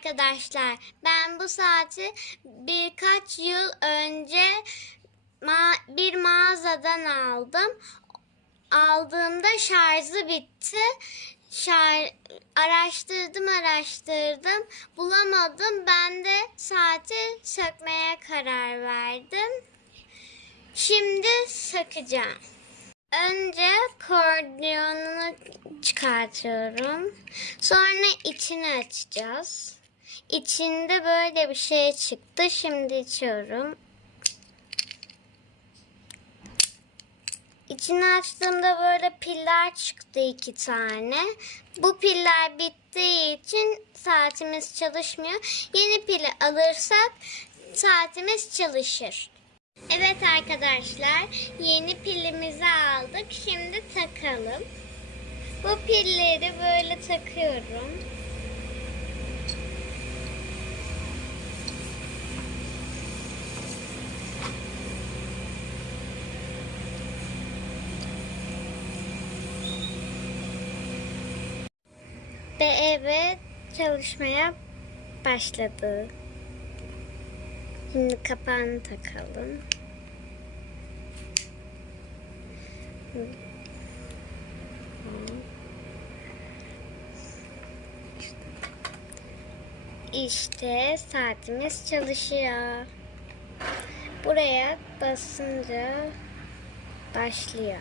arkadaşlar. Ben bu saati birkaç yıl önce ma- bir mağazadan aldım. Aldığımda şarjı bitti. Şar araştırdım araştırdım bulamadım. Ben de saati sökmeye karar verdim. Şimdi sökeceğim. Önce kordiyonunu çıkartıyorum. Sonra içini açacağız. İçinde böyle bir şey çıktı. Şimdi içiyorum. İçini açtığımda böyle piller çıktı iki tane. Bu piller bittiği için saatimiz çalışmıyor. Yeni pili alırsak saatimiz çalışır. Evet arkadaşlar yeni pilimizi aldık. Şimdi takalım. Bu pilleri böyle takıyorum. Ve evet çalışmaya başladı. Şimdi kapağını takalım. İşte saatimiz çalışıyor. Buraya basınca başlıyor.